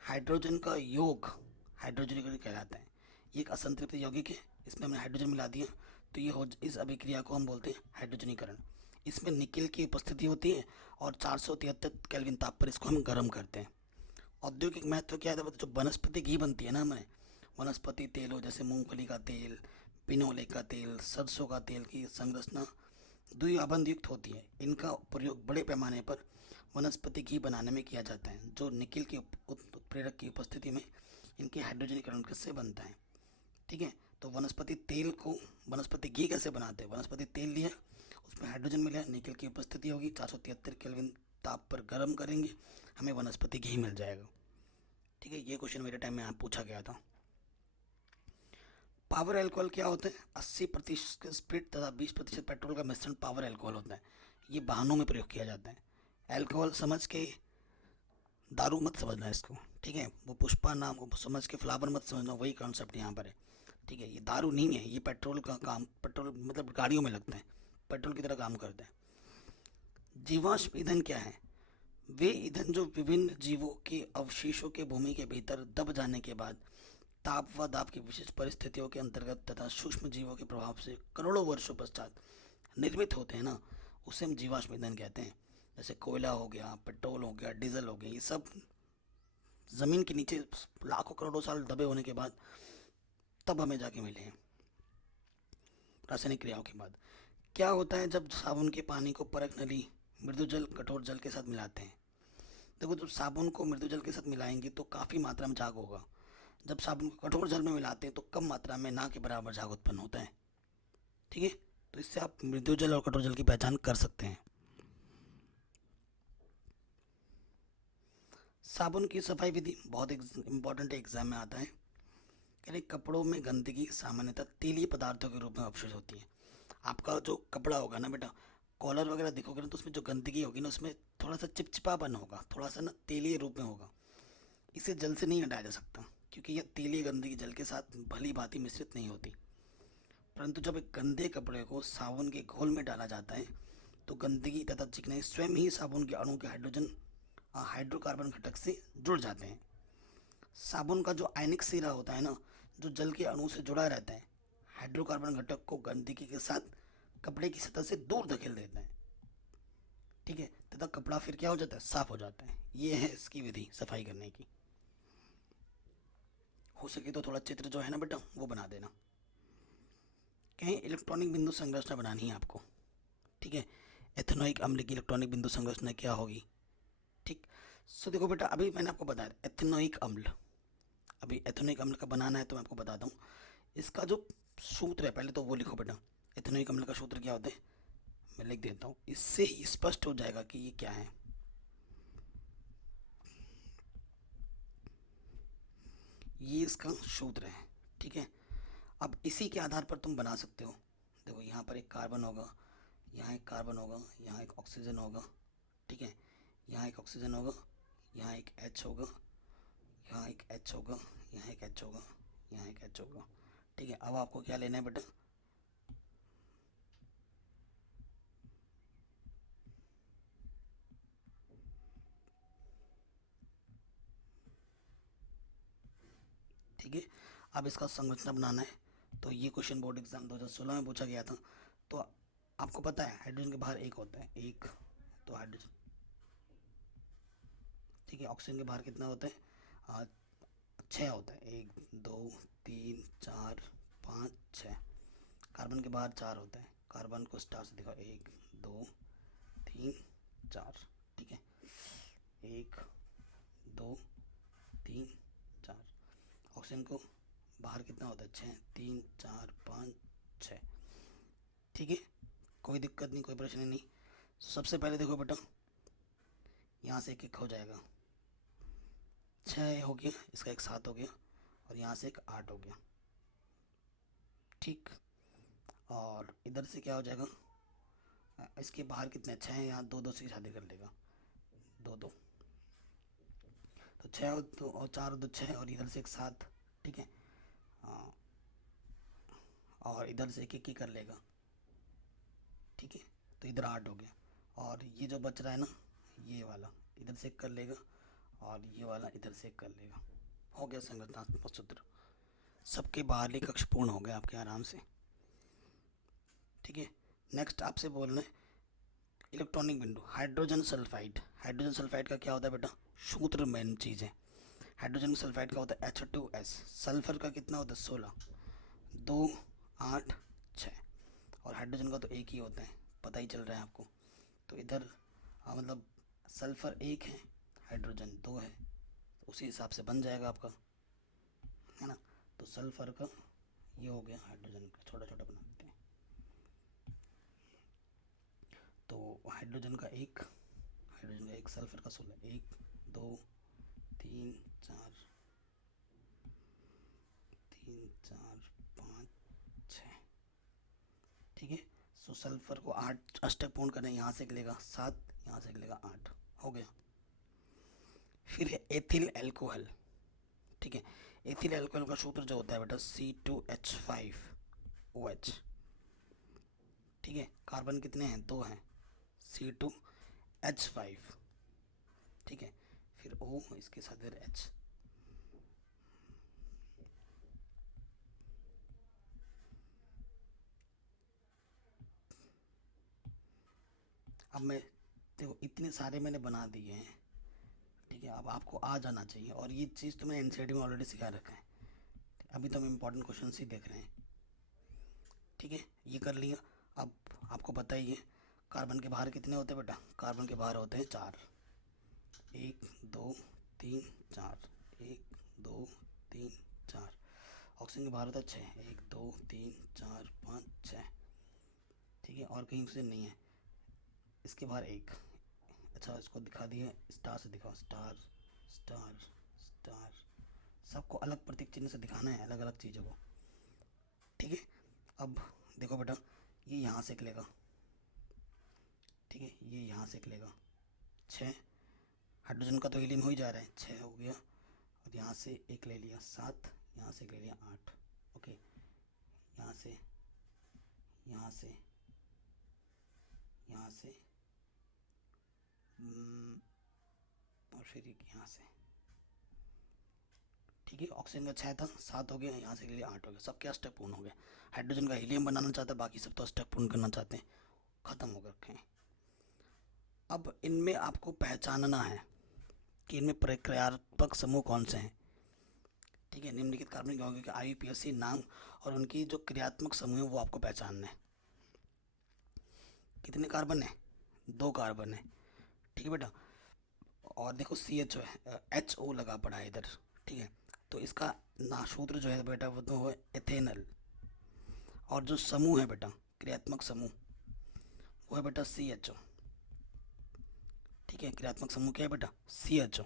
हाइड्रोजन का योग हाइड्रोजनीकरण कहलाता है। ये एक असंतृप्त यौगिक है, इसमें हमने हाइड्रोजन मिला दिया, तो ये हो, इस अभिक्रिया को हम बोलते हैं हाइड्रोजनीकरण। इसमें निकेल की उपस्थिति होती है और 473 केल्विन ताप पर इसको हम गर्म करते हैं। औद्योगिक महत्व क्या है, जो वनस्पति घी बनती है ना हमारे, वनस्पति तेल हो, जैसे मूंगफली का तेल, पिनोले का तेल, सरसों का तेल की संरचना द्विआबंध युक्त होती है। इनका प्रयोग बड़े पैमाने पर वनस्पति घी बनाने में किया जाता है, जो निकेल के उत्प्रेरक की उपस्थिति में इनके हाइड्रोजनीकरण से बनता है, ठीक है। तो वनस्पति तेल को वनस्पति घी कैसे बनाते हैं, वनस्पति तेल लिया, उसमें हाइड्रोजन मिला, निकेल की उपस्थिति होगी, 473 केल्विन ताप पर गर्म करेंगे, हमें वनस्पति घी मिल जाएगा, ठीक है। ये क्वेश्चन मेरे टाइम में यहाँ पूछा गया था। पावर अल्कोहल क्या होते हैं, 80% स्प्रिट तथा 20% पेट्रोल का मिश्रण पावर अल्कोहल होता है। ये वाहनों में प्रयोग किया जाता है। अल्कोहल समझ के दारू मत समझना इसको, ठीक है, वो पुष्पा नाम को समझ के फ्लावर मत समझना, वही कॉन्सेप्ट यहाँ पर है, ठीक है। ये दारू नहीं है, ये पेट्रोल का काम, पेट्रोल मतलब गाड़ियों में लगता है, पेट्रोल की तरह काम करता है। जीवाश्म ईंधन क्या है, वे ईंधन जो विभिन्न जीवों के अवशेषों के भूमि के भीतर दब जाने के बाद ताप व दाब की विशेष परिस्थितियों के अंतर्गत तथा सूक्ष्म जीवों के प्रभाव से करोड़ों वर्षों पश्चात निर्मित होते हैं ना, उसे हम जीवाश्म ईंधन कहते हैं। जैसे कोयला हो गया, पेट्रोल हो गया, डीजल हो गया, ये सब ज़मीन के नीचे लाखों करोड़ों साल दबे होने के बाद तब हमें जाके मिले हैं, रासायनिक क्रियाओं के बाद। क्या होता है जब साबुन के पानी को परख नली, मृदु जल, कठोर जल के साथ मिलाते हैं। देखो, जब साबुन को मृदु जल के साथ मिलाएंगे तो काफ़ी मात्रा में झाग होगा, जब साबुन को कठोर जल में मिलाते हैं तो कम मात्रा में, ना के बराबर झाग उत्पन्न होता है, ठीक है। तो इससे आप मृदु जल और कठोर जल की पहचान कर सकते हैं। साबुन की सफाई विधि बहुत इंपॉर्टेंट एग्जाम में आता है। कह रहे कपड़ों में गंदगी सामान्यतः तेलीय पदार्थों के रूप में अवशेष होती है। आपका जो कपड़ा होगा ना बेटा, कॉलर वगैरह देखोगे ना, तो उसमें जो गंदगी होगी ना, उसमें थोड़ा सा चिपचिपापन होगा, थोड़ा सा ना तेलीय रूप में होगा। इसे जल से नहीं हटाया जा सकता, क्योंकि यह तेलीय गंदगी जल के साथ भली भांति मिश्रित नहीं होती। परंतु जब एक गंदे कपड़े को साबुन के घोल में डाला जाता है तो गंदगी तथा चिकनाई स्वयं ही साबुन के अणु के हाइड्रोकार्बन घटक से जुड़ जाते हैं। साबुन का जो आयनिक सिरा होता है ना, जो जल के अणु से जुड़ा रहता है, हाइड्रोकार्बन घटक को गंदगी के साथ कपड़े की सतह से दूर धकेल देता है, ठीक है, तथा कपड़ा फिर क्या हो जाता है, साफ हो जाता है। ये है इसकी विधि सफाई करने की। हो सके तो थोड़ा चित्र जो है ना बेटा वो बना देना। कहीं इलेक्ट्रॉनिक बिंदु संरचना बनानी है आपको, ठीक है। एथेनोइक अम्ल की इलेक्ट्रॉनिक बिंदु संरचना क्या होगी, ठीक। सो देखो बेटा, अभी मैंने आपको बताया एथेनोइक अम्ल, अभी एथेनोइक अम्ल का बनाना है तो मैं आपको बताता हूँ। इसका जो सूत्र है पहले तो वो लिखो बेटा। एथेनोइक अम्ल का सूत्र क्या होता है, मैं लिख देता हूँ, इससे ही स्पष्ट हो जाएगा कि ये क्या है। ये इसका सूत्र है, ठीक है। अब इसी के आधार पर तुम बना सकते हो। देखो, यहाँ पर एक कार्बन होगा, यहाँ एक कार्बन होगा, यहाँ एक ऑक्सीजन होगा, ठीक है, यहाँ एक ऑक्सीजन होगा, यहाँ एक H होगा, यहाँ एक H होगा, यहाँ एक H होगा, यहाँ एक H होगा, ठीक है। अब आपको क्या लेना है बेटा, ठीक है। अब इसका संरचना बनाना है, तो ये क्वेश्चन बोर्ड एग्जाम 2016 में पूछा गया था। तो आपको पता है हाइड्रोजन के बाहर एक होता है, एक, तो हाइड्रोजन, ठीक है। ऑक्सीजन के बाहर कितना होता है, 6 होता है, 1 2 3 4 5 6। कार्बन के बाहर 4 होता है, कार्बन को स्टार से दिखाओ, 1 2 3 4, ठीक है, 1 2 3 4। ऑक्सीजन को बाहर कितना होता है, 6, 3 4 5 6, ठीक है। कोई दिक्कत नहीं, कोई परेशानी नहीं। सबसे पहले देखो बेटा, यहाँ से एक एक हो जाएगा, 6 हो गया, इसका एक 7 हो गया, और यहाँ से एक 8 हो गया, ठीक। और इधर से क्या हो जाएगा, इसके बाहर कितने 6 हैं, यहाँ 2 2 से शादी कर लेगा, 2 2, तो 6 और 2 और 4 और 2 6, और इधर से एक 7, ठीक है। हाँ, और इधर से एक एक ही कर लेगा, ठीक है। तो इधर 8 हो गया, और ये जो बच रहा है ना, ये वाला इधर से एक कर लेगा, और ये वाला इधर से एक कर लेगा। हो गया संरचनात्मक सूत्र, सबके बाहरली कक्ष पूर्ण हो गए आपके आराम से, ठीक है। नेक्स्ट आपसे बोलना है इलेक्ट्रॉनिक बिंदु, हाइड्रोजन सल्फाइड। हाइड्रोजन सल्फाइड का क्या होता है बेटा, सूत्र मेन चीज़ है। हाइड्रोजन सल्फाइड का होता है H2S। सल्फर का कितना होता है, 16, 2 8 6, और हाइड्रोजन का तो एक ही होता है, पता ही चल रहा है आपको। तो इधर मतलब सल्फर 1 है, हाइड्रोजन 2 है, तो उसी हिसाब से बन जाएगा आपका, है ना। तो सल्फर का ये हो गया, हाइड्रोजन का छोटा छोटा बना देते हैं। तो हाइड्रोजन का एक, सल्फर का 16, 1 2 3 4 5 6, ठीक है। सो सल्फर को 8 अष्टक पूर्ण करना, यहाँ से निकलेगा 7, यहाँ से निकलेगा 8, हो गया। फिर है एथिल एल्कोहल, ठीक है। एथिल एल्कोहल का सूत्र जो होता है बेटा C2H5OH, ठीक है। कार्बन कितने हैं, 2 हैं, C2H5, ठीक है। फिर O, इसके साथ फिर H। अब मैं देखो इतने सारे मैंने बना दिए हैं, ठीक है। अब आपको आ जाना चाहिए, और ये चीज़ तो मैंने एनसीईआरटी में ऑलरेडी सिखा रखा है, अभी तो हम इम्पोर्टेंट क्वेश्चन ही देख रहे हैं, ठीक है। ये कर लिया। अब आपको पता ही है कार्बन के बाहर कितने होते हैं बेटा, कार्बन के बाहर होते हैं 4, 1 2 3 4, 1 2 3 4। ऑक्सीजन के बाहर होता है 6, 1 2 3 4 5 6, ठीक है। और कहीं से नहीं है, इसके बाहर एक, अच्छा इसको दिखा दिया, स्टार से दिखाओ, स्टार स्टार स्टार, सबको अलग प्रतीक चिन्ह से दिखाना है, अलग अलग चीज़ों को, ठीक है। अब देखो बेटा, ये यहाँ से निकलेगा, ठीक है, ये यहाँ से निकलेगा 6, हाइड्रोजन का तो हीलियम हो ही जा रहा है, 6 हो गया, और यहाँ से एक ले लिया 7, यहाँ से ले लिया 8, ओके। यहाँ से यहाँ से यहाँ से और फिर एक यहाँ से, ठीक है। ऑक्सीजन का 6 था, 7 हो गया, यहाँ से ले लिया 8 हो गया, सबके अष्टक पूर्ण हो गया। हाइड्रोजन का हीलियम बनाना चाहता है, बाकी सब तो अष्टक पूर्ण करना चाहते हैं, ख़त्म हो गए। अब इनमें आपको पहचानना है कि इनमें प्रक्रियात्मक समूह कौन से हैं, ठीक है। निम्नलिखित कार्बनिक यौगिकों के IUPAC नाम और उनकी जो क्रियात्मक समूह है वो आपको पहचानना है। कितने कार्बन है, 2 कार्बन है, ठीक है बेटा। और देखो CHO है, HO लगा पड़ा है इधर, ठीक है। तो इसका ना सूत्र जो है बेटा वो तो है एथेनल, और जो समूह है बेटा क्रियात्मक समूह वो है बेटा CHO, ठीक है। क्रियात्मक समूह क्या है बेटा, CHO,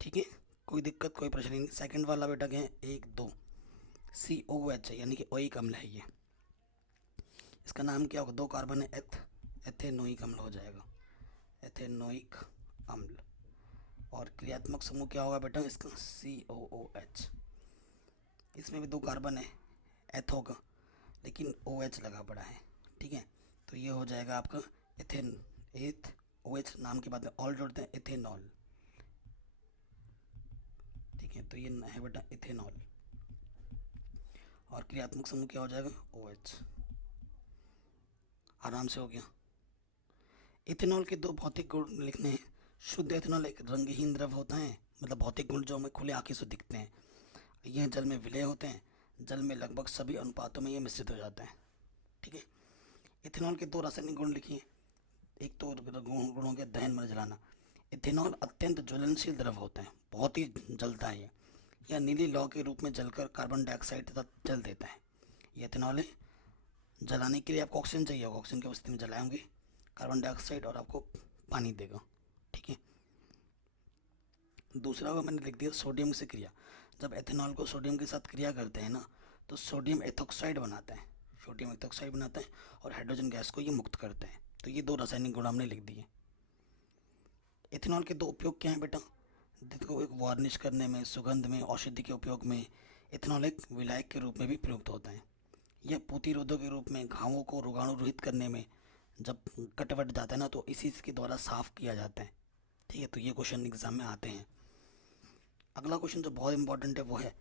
ठीक है। कोई दिक्कत कोई परेशानी नहीं। सेकंड वाला बेटा क्या है, 1 2 COH है, यानी कि ओइक अम्ल है ये, इसका नाम क्या होगा, 2 कार्बन है, एथेनोइक अम्ल हो जाएगा, एथेनोइक अम्ल। और क्रियात्मक समूह क्या होगा बेटा इसका, COOH। इसमें भी 2 कार्बन है एथो का, लेकिन OH लगा पड़ा है, ठीक है। तो ये हो जाएगा आपका एथ OH नाम के बाद में ऑल जोड़ते हैं, एथेनॉल, ठीक है। तो ये है बेटा इथेनॉल। और क्रियात्मक समूह क्या हो जाएगा, OH। आराम से हो गया। इथेनॉल के दो भौतिक गुण लिखने हैं। शुद्ध इथेनॉल एक रंगहीन द्रव होता है, मतलब भौतिक गुण जो हमें खुले आंखें से दिखते हैं। यह जल में विलय होते हैं, जल में लगभग सभी अनुपातों में ये मिश्रित हो जाता है। ठीक है। इथेनॉल के दो रासायनिक गुण लिखिए। एक तो गुण हो गया दहन में जलाना। इथेनॉल अत्यंत ज्वलनशील द्रव होता है, बहुत ही जलता है। यह नीली लौ के रूप में जलकर कार्बन डाइऑक्साइड तथा जल देता है। ये इथेनॉल है। जलाने के लिए आपको ऑक्सीजन चाहिए होगा, ऑक्सीजन की उपस्थिति में जलाएंगे कार्बन डाइऑक्साइड और आपको पानी देगा। ठीक है। दूसरा को मैंने लिख दिया सोडियम से क्रिया। जब एथेनॉल को सोडियम के साथ क्रिया करते हैं ना, तो सोडियम एथोक्साइड बनाता है, सोडियम एथोक्साइड बनाता है और हाइड्रोजन गैस को ये मुक्त करता है। तो ये दो रासायनिक गुण हमने लिख दिए। एथेनॉल के दो उपयोग क्या हैं बेटा, देखो एक वार्निश करने में, सुगंध में, औषधि के उपयोग में। एथेनॉल एक विलायक के रूप में भी प्रयुक्त होता है। यह प्रतिरोधक के रूप में घावों को रोगाणु रहित करने में, जब कटवट जाता है ना तो इसी के द्वारा साफ किया जाता है। ठीक है। तो ये क्वेश्चन एग्जाम में आते हैं। अगला क्वेश्चन जो बहुत इंपॉर्टेंट है वो है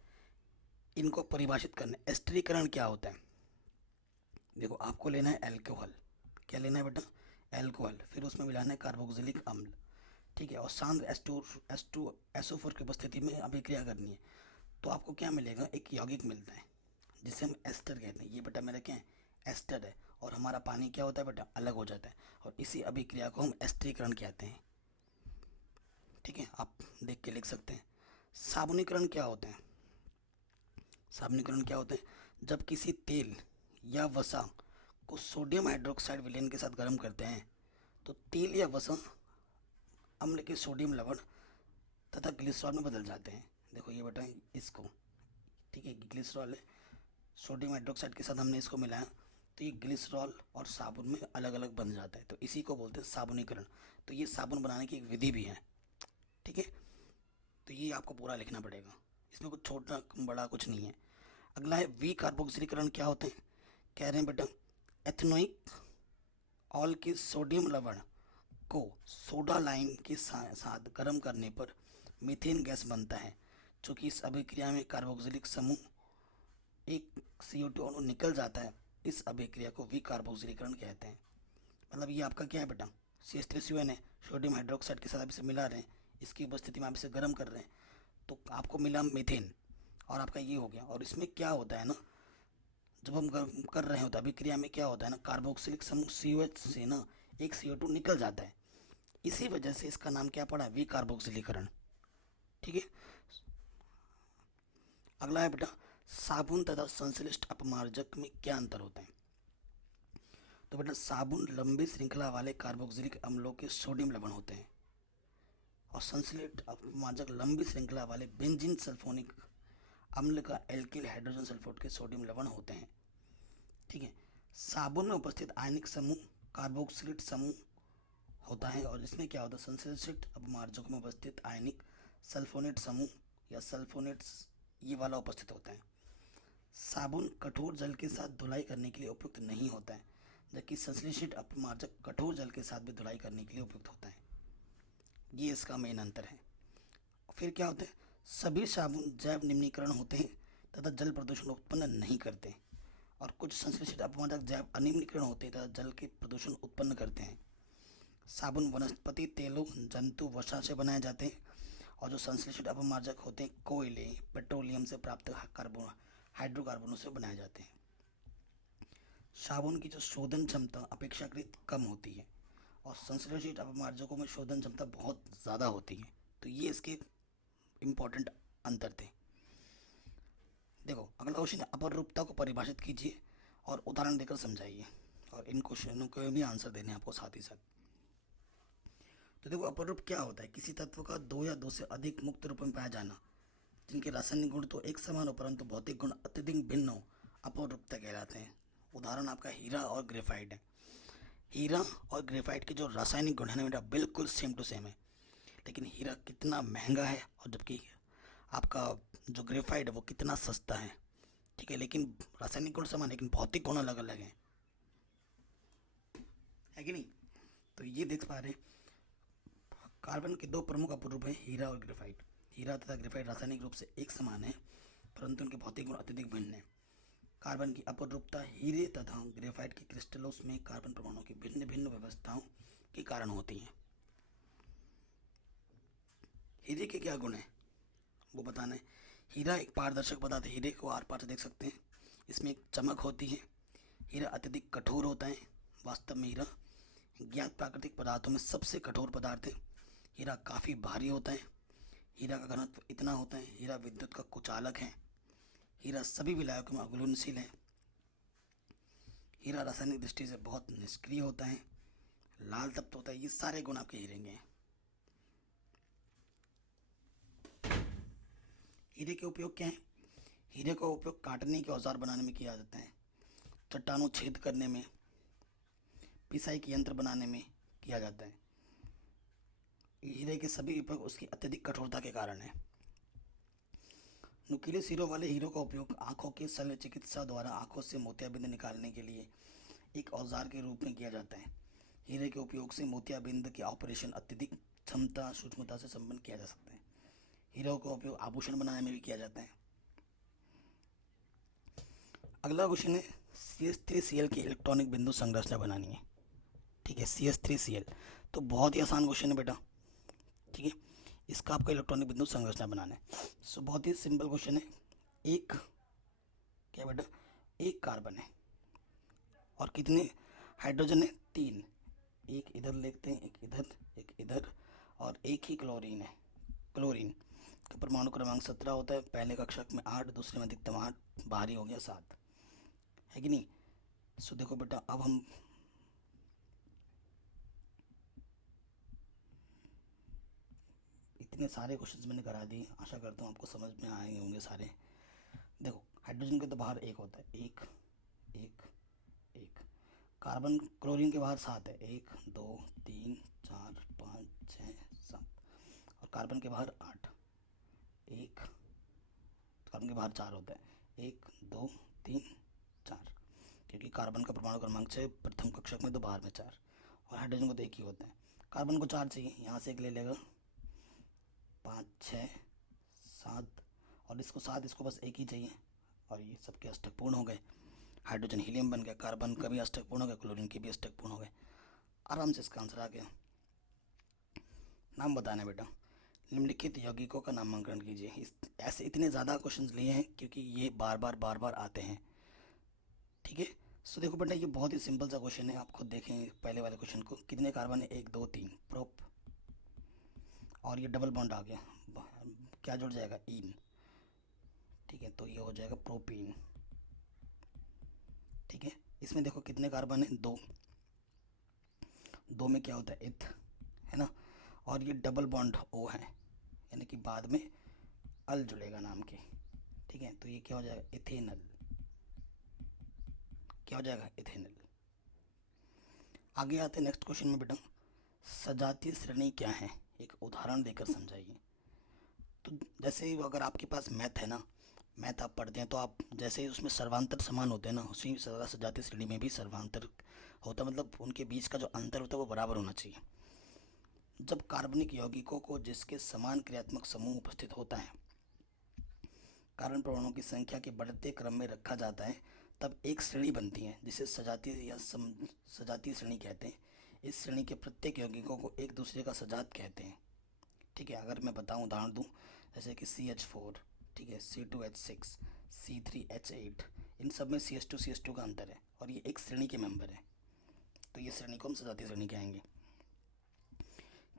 इनको परिभाषित करना। एस्टरीकरण क्या होता है। देखो आपको लेना है एल्कोहल। क्या लेना है बेटा, एल्कोहल। फिर उसमें मिलाना है कार्बोक्सिलिक अम्ल। ठीक है। और शांत SO4 की उपस्थिति में अभिक्रिया करनी है। तो आपको क्या मिलेगा, एक यौगिक मिलता है जिसे हम एस्टर कहते हैं। ये बेटा मेरा क्या है, एस्टर है। और हमारा पानी क्या होता है बेटा, अलग हो जाता है। और इसी अभिक्रिया को हम एस्टरीकरण कहते हैं। ठीक है। आप देख के लिख सकते हैं। साबुनीकरण क्या होता है। साबुनीकरण क्या होता है, जब किसी तेल या वसा को सोडियम हाइड्रोक्साइड विलयन के साथ गर्म करते हैं तो तेल या वसा अम्ल के सोडियम लवण तथा ग्लिसरॉल में बदल जाते हैं। देखो ये बेटा इसको, ठीक है, ग्लिसरॉल है, सोडियम हाइड्रोक्साइड के साथ हमने इसको मिलाया तो ये ग्लिसरॉल और साबुन में अलग अलग बन जाता है। तो इसी को बोलते हैं साबुनीकरण। तो ये साबुन बनाने की एक विधि भी है। ठीक है। तो ये आपको पूरा लिखना पड़ेगा, इसमें कुछ छोटा बड़ा कुछ नहीं है। अगला है विकार्बोक्सिलीकरण क्या होते हैं। कह रहे हैं बेटा एथेनोइक ऑल के सोडियम लवण को सोडा लाइम के साथ गर्म करने पर मीथेन गैस बनता है। चूँकि इस अभिक्रिया में कार्बोक्सिलिक समूह एक CO2 अणु निकल जाता है, इस अभिक्रिया को विकार्बोक्सिलीकरण कहते हैं। मतलब ये आपका क्या है बेटा, CH3CON है, सोडियम हाइड्रोक्साइड के साथ आप इसे मिला रहे हैं, इसकी उपस्थिति में आप इसे गर्म कर रहे हैं तो आपको मिला मीथेन और आपका ये हो गया। और इसमें क्या होता है ना, जब हम कर रहे होते हैं अभिक्रिया में क्या होता है ना, कार्बोक्सिलिक समूह COH से ना एक CO2 निकल जाता है। इसी वजह से इसका नाम क्या पड़ा, विकार्बोक्सिलीकरण। ठीक है। अगला है बेटा साबुन तथा संश्लिष्ट अपमार्जक में क्या अंतर होता है। तो बेटा साबुन लंबी श्रृंखला वाले कार्बोक्सिलिक अम्लों के सोडियम लवण होते हैं और संश्लिष्ट अपमार्जक लंबी श्रृंखला वाले बेंजीन सल्फोनिक अम्ल का एल्किल हाइड्रोजन सल्फेट के सोडियम लवण होते हैं। ठीक है। साबुन में उपस्थित आयनिक समूह कार्बोक्सिलिक समूह होता है और इसमें क्या होता है, संश्लिष्ट अपमार्जक में उपस्थित आयनिक सल्फोनेट समूह या सल्फोनेट्स ये वाला उपस्थित होता है। साबुन कठोर जल के साथ धुलाई करने के लिए उपयुक्त नहीं होता है, जबकि संश्लेषित अपमार्जक कठोर जल के साथ भी धुलाई करने के लिए उपयुक्त होता है। ये इसका मेन अंतर है। फिर क्या होता है, सभी साबुन जैव निम्नीकरण होते हैं तथा जल प्रदूषण उत्पन्न नहीं करते और कुछ संश्लेषित अपमार्जक जैव अनिम्नीकरण होते हैं तथा जल के प्रदूषण उत्पन्न करते हैं। साबुन वनस्पति तेलों जंतु वसा से बनाए जाते हैं और जो संश्लेषित अपमार्जक होते हैं कोयले पेट्रोलियम से प्राप्त हाइड्रोकार्बनों से बनाए जाते हैं। साबुन की जो शोधन क्षमता अपेक्षाकृत कम होती है और संश्लेषित अपमार्जकों में शोधन क्षमता बहुत ज़्यादा होती है। तो ये इसके इम्पोर्टेंट अंतर थे। देखो अगला क्वेश्चन है अपरूपता को परिभाषित कीजिए और उदाहरण देकर समझाइए, और इन क्वेश्चनों के भी आंसर देने आपको साथ ही साथ। तो देखो अपरूप क्या होता है, किसी तत्व का दो या दो से अधिक मुक्त रूप में पाया जाना जिनके रासायनिक गुण तो एक समान हो परंतु भौतिक गुण अत्यधिक भिन्न हो, अपरूपता कहलाते हैं। उदाहरण आपका हीरा और ग्रेफाइट है। हीरा और ग्रेफाइट के जो रासायनिक गुण है ना बेटा बिल्कुल सेम टू सेम है, लेकिन हीरा कितना महंगा है और जबकि आपका जो ग्रेफाइट है वो कितना सस्ता है। ठीक है। लेकिन रासायनिक गुण समान लेकिन भौतिक गुण अलग अलग है कि नहीं। तो ये देख पा रहे कार्बन के दो प्रमुख अपरूप हैं हीरा और ग्रेफाइट। हीरा तथा ग्रेफाइट रासायनिक रूप से एक समान है परंतु उनके भौतिक गुण अत्यधिक भिन्न है। कार्बन की अपरूपता हीरे तथा ग्रेफाइट के क्रिस्टलों में कार्बन परमाणुओं की भिन्न भिन्न व्यवस्थाओं के कारण होती है। हीरे के क्या गुण हैं वो बताना है। हीरा एक पारदर्शक पदार्थ है, हीरे को आर पार से देख सकते हैं, इसमें एक चमक होती है। हीरा अत्यधिक कठोर होता है। वास्तव में हीरा ज्ञात प्राकृतिक पदार्थों में सबसे कठोर पदार्थ है। हीरा काफ़ी भारी होता है। हीरा का घनत्व इतना होता है। हीरा विद्युत का कुचालक है। हीरा सभी विलायकों में अघुलनशील है। हीरा रासायनिक दृष्टि से बहुत निष्क्रिय होता है, लाल तप्त होता है। ये सारे गुण आपके हीरे के हैं। हीरे के उपयोग क्या है? हीरे का उपयोग काटने के औजार बनाने में किया जाता है, चट्टानों छेद करने में, पिसाई के यंत्र बनाने में किया जाता है। हीरे के सभी उपयोग उसकी अत्यधिक कठोरता के कारण है। नुकीले सिरों वाले हीरों का उपयोग आंखों के शल्य चिकित्सा द्वारा आंखों से मोतियाबिंद निकालने के लिए एक औजार के रूप में किया जाता है। हीरे के उपयोग से मोतियाबिंद के ऑपरेशन अत्यधिक क्षमता सूक्ष्मता से संपन्न किया जा सकता है। हीरों का उपयोग आभूषण बनाने में भी किया जाता है। अगला क्वेश्चन है CH3Cl की इलेक्ट्रॉनिक बिंदु संरचना बनानी है। ठीक है, CH3Cl तो बहुत ही आसान क्वेश्चन है बेटा। ठीक है, इसका आपका इलेक्ट्रॉनिक बिंदु संरचना बनाना है। सो बहुत ही सिंपल क्वेश्चन है। एक क्या बेटा, एक कार्बन है और कितने हाइड्रोजन है? 3। एक इधर लिखते हैं, एक इधर और एक ही क्लोरीन है। क्लोरीन का परमाणु क्रमांक 17 होता है। पहले कक्षक में 8, दूसरे में अधिकतम 8, भारी हो गया 7, है कि नहीं? सो देखो बेटा, अब हम इतने सारे क्वेश्चंस मैंने करा दिए, आशा करता हूँ आपको समझ में आए होंगे सारे। देखो, हाइड्रोजन के तो बाहर एक होता है, एक एक एक। कार्बन क्लोरीन के बाहर 7 है, 1 2 3 4 5 6 7। और कार्बन के बाहर 8, एक। कार्बन के बाहर 4 होता है, 1 2 3 4, क्योंकि कार्बन का परमाणु क्रमांक 6 प्रथम कक्षक में, तो बाहर में 4। और हाइड्रोजन को तो एक ही होता है। कार्बन को 4 चाहिए, यहाँ से एक ले लेगा, 5 6 7, और इसको 7, इसको बस एक ही चाहिए। और ये सबके अष्टक पूर्ण हो गए। हाइड्रोजन हीलियम बन गया, कार्बन का भी अष्टक पूर्ण हो गया, क्लोरीन के भी अष्टक पूर्ण हो गए। आराम से इसका आंसर आ गया। नाम बताना बेटा। निम्नलिखित यौगिकों का नामांकन कीजिए। ऐसे इतने ज़्यादा क्वेश्चंस लिए हैं क्योंकि ये बार बार आते हैं। ठीक है, सो देखो बेटा, ये बहुत ही सिंपल सा क्वेश्चन है। आप खुद देखें पहले वाले क्वेश्चन को। कितने कार्बन है? 1 2 3, प्रोप। और ये डबल बॉन्ड आ गया, क्या जुड़ जाएगा? इन। ठीक है, तो ये हो जाएगा प्रोपीन। ठीक है, इसमें देखो कितने कार्बन है? 2। 2 में क्या होता है? इथ, है ना? और ये डबल बॉन्ड O है, यानी कि बाद में अल जुड़ेगा नाम के। ठीक है, तो ये क्या हो जाएगा? इथेनल। क्या हो जाएगा? इथेनल। आगे आते हैं नेक्स्ट क्वेश्चन में बेटा। सजातीय श्रेणी क्या है? एक उदाहरण देकर समझाइए। तो जैसे ही अगर आपके पास मैथ है ना, मैथ आप पढ़ते हैं तो आप जैसे ही उसमें सर्वांतर समान होते हैं ना, उसी सजातीय श्रेणी में भी सर्वांतर होता है, मतलब उनके बीच का जो अंतर होता है वो बराबर होना चाहिए। जब कार्बनिक यौगिकों को जिसके समान क्रियात्मक समूह उपस्थित होता है, कार्बन परमाणुओं की संख्या के बढ़ते क्रम में रखा जाता है, तब एक श्रेणी बनती है जिसे सजातीय या सजातीय श्रेणी कहते हैं। इस श्रेणी के प्रत्येक यौगिकों को एक दूसरे का सजात कहते हैं। ठीक है, अगर मैं बताऊं, उदाहरण दूं, जैसे कि CH4, ठीक है, C2H6, C3H8, इन सब में CH2 का अंतर है और ये एक श्रेणी के मेंबर है, तो ये श्रेणी को हम सजातीय श्रेणी कहेंगे।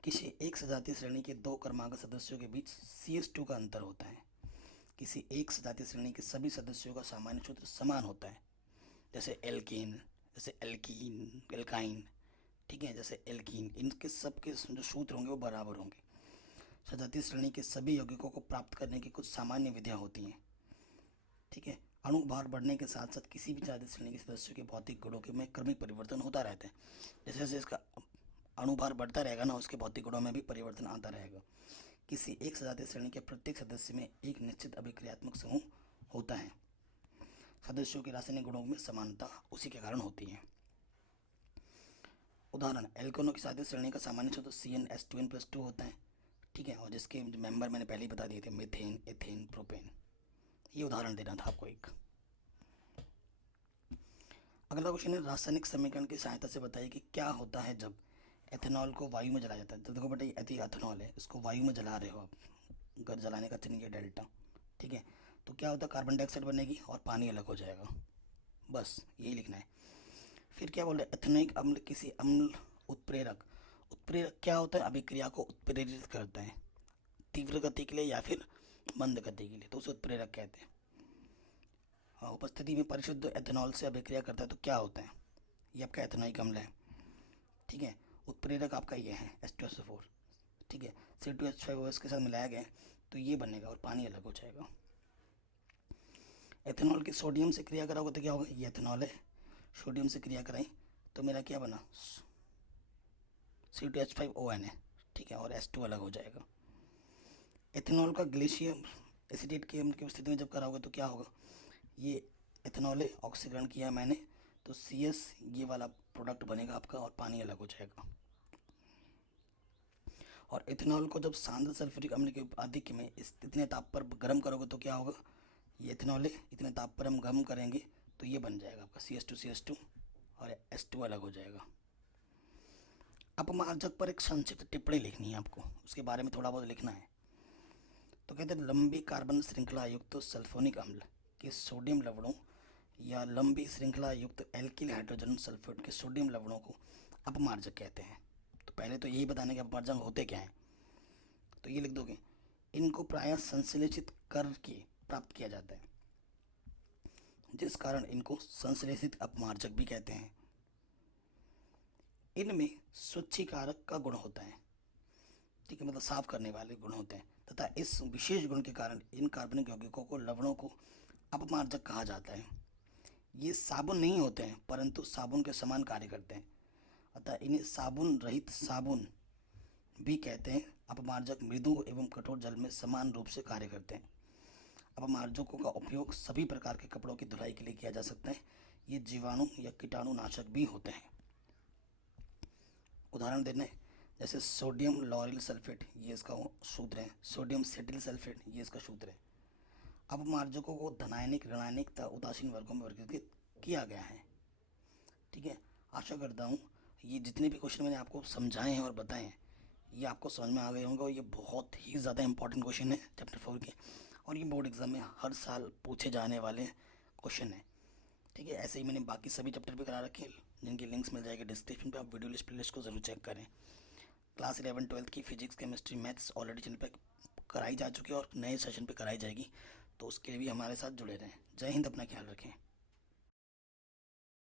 किसी एक सजातीय श्रेणी के 2 क्रमांक सदस्यों के बीच CH2 का अंतर होता है। किसी एक सजातीय श्रेणी के सभी सदस्यों का सामान्य सूत्र समान होता है, जैसे एल्केन, जैसे एल्कीन, एल्काइन। ठीक है, जैसे एल्कीन, इनके सब के जो सूत्र होंगे वो बराबर होंगे। सजातीय श्रेणी के सभी यौगिकों को प्राप्त करने की कुछ सामान्य विधियाँ होती हैं। ठीक है, अणु भार बढ़ने के साथ साथ किसी भी सजातीय श्रेणी के सदस्यों के भौतिक गुणों के में क्रमिक परिवर्तन होता रहता है। जैसे जैसे इसका अणु भार बढ़ता रहेगा ना, उसके भौतिक गुणों में भी परिवर्तन आता रहेगा। किसी एक सजातीय श्रेणी के प्रत्येक सदस्य में एक निश्चित अभिक्रियात्मक समूह होता है। सदस्यों के रासायनिक गुणों में समानता उसी के कारण होती है। उदाहरण, एल्केनों की सजातीय श्रेणी का सामान्य सूत्र CnH2n+2 होता है। ठीक है, और जिसके मेंबर मैंने पहले ही बता दिए थे, मीथेन, एथेन, प्रोपेन। ये उदाहरण देना था आपको एक। अगला क्वेश्चन है रासायनिक समीकरण की सहायता से बताइए कि क्या होता है जब एथेनॉल को वायु में जलाया जाता है। तो देखो बेटा, ये एथेनॉल है, इसको वायु में जला रहे हो आप, घर जलाने का चिन्ह है डेल्टा, ठीक है। तो क्या होता है, कार्बन डाइऑक्साइड बनेगी और पानी अलग हो जाएगा, बस यही लिखना है। फिर क्या बोल रहे हैं, एथेनोइक अम्ल किसी अम्ल उत्प्रेरक, उत्प्रेरक क्या होता है, अभिक्रिया को उत्प्रेरित करता है तीव्र गति के लिए या फिर मंद गति के लिए, तो उसे उत्प्रेरक कहते हैं। हाँ, उपस्थिति में परिशुद्ध एथेनॉल से अभिक्रिया करता है तो क्या होता है, ये आपका एथेनोइक अम्ल है, ठीक है। उत्प्रेरक आपका ये है H2SO4, ठीक है। C2H5OH के साथ मिलाया गया तो ये बनेगा और पानी अलग हो जाएगा। एथेनॉल की सोडियम से क्रिया कराओगे तो क्या होगा, ये एथेनॉल है, सोडियम से क्रिया कराई तो मेरा क्या बना, C2H5ON है, ठीक है, और H2 अलग हो जाएगा। एथेनॉल का ग्लेशियम एसिडेट की स्थिति में जब कराओगे तो क्या होगा, ये एथेनॉल है, ऑक्सीकरण किया मैंने तो CS ये वाला प्रोडक्ट बनेगा आपका और पानी अलग हो जाएगा। और इथेनॉल को जब सांद्र सल्फ्यूरिक अम्ल के आधिक्य में इतने ताप पर गर्म करोगे तो क्या होगा, ये इथेनॉल है, इतने ताप पर हम गर्म करेंगे तो ये बन जाएगा आपका CS2 और H2 अलग हो जाएगा। अपमार्जक पर एक संक्षिप्त टिप्पणी लिखनी है आपको, उसके बारे में थोड़ा बहुत लिखना है। तो कहते हैं लंबी कार्बन श्रृंखला युक्त सल्फोनिक अम्ल के सोडियम लवणों या लंबी श्रृंखला युक्त एल्किल हाइड्रोजन सल्फेट के सोडियम लवणों को अपमार्जक कहते हैं। तो पहले तो यही बताने के अपमार्जक होते क्या हैं, तो ये लिख दोगे, इनको प्रायः संश्लेषित करके प्राप्त किया जाता है, जिस कारण इनको संश्लेषित अपमार्जक भी कहते हैं। इनमें स्वच्छीकारक का गुण होता है, ठीक है, मतलब साफ करने वाले गुण होते हैं, तथा इस विशेष गुण के कारण इन कार्बनिक यौगिकों को लवणों को अपमार्जक कहा जाता है। ये साबुन नहीं होते हैं परंतु साबुन के समान कार्य करते हैं, अतः इन्हें साबुन रहित साबुन भी कहते हैं। अपमार्जक मृदु एवं कठोर जल में समान रूप से कार्य करते हैं। अपमार्जकों का उपयोग सभी प्रकार के कपड़ों की धुलाई के लिए किया जा सकता है। ये जीवाणु या कीटाणुनाशक भी होते हैं। उदाहरण देने जैसे सोडियम लॉरिल सल्फेट, ये इसका सूत्र है, सोडियम सेटिल सल्फेट, ये इसका सूत्र है। अपमार्जकों को धनायनिक, ऋणायनिक तथा उदासीन वर्गों में वर्गीकृत किया गया है, ठीक है। आशा करता हूँ ये जितने भी क्वेश्चन मैंने आपको समझाए हैं और बताए हैं ये आपको समझ में आ गए होंगे, और ये बहुत ही ज़्यादा इंपॉर्टेंट क्वेश्चन है चैप्टर 4 के, और ये बोर्ड एग्जाम में हर साल पूछे जाने वाले क्वेश्चन है, ठीक है। ऐसे ही मैंने बाकी सभी चैप्टर भी करा रखे हैं, जिनकी लिंक्स मिल जाएगी डिस्क्रिप्शन पे, आप वीडियो लिस्ट प्लेलिस्ट को ज़रूर चेक करें। क्लास 11-12 की physics, chemistry, maths already channel पर कराई जा चुकी है और नए सेशन पर कराई जाएगी, तो उसके लिए भी हमारे साथ जुड़े रहें। जय हिंद, अपना ख्याल रखें।